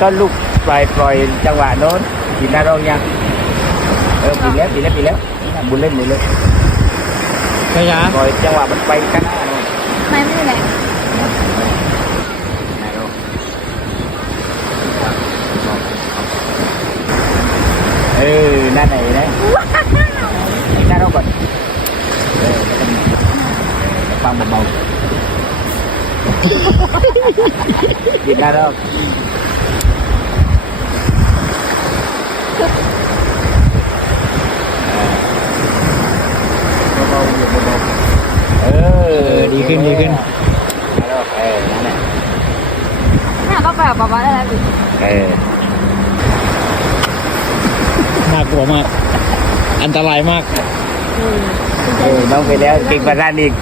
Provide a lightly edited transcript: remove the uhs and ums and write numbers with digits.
ก็ลูกปล่อยจังหวะโน้นกินหน้าร้องยังปีแล้วบุญเล่นใช่ไหม ปล่อยจังหวะมันไปกันหน้าโน้น ไม่เป็นไร หน้าไหนนะหน้าเราก่อนฟังเบาๆกินหน้าเราเบาๆดีขึ้นนั่นแหละ น่าก็แบบว่าอะไรสิ น่ากลัวมาก อันตรายมาก น้องไปแล้วเก่งกว่าด้านอีก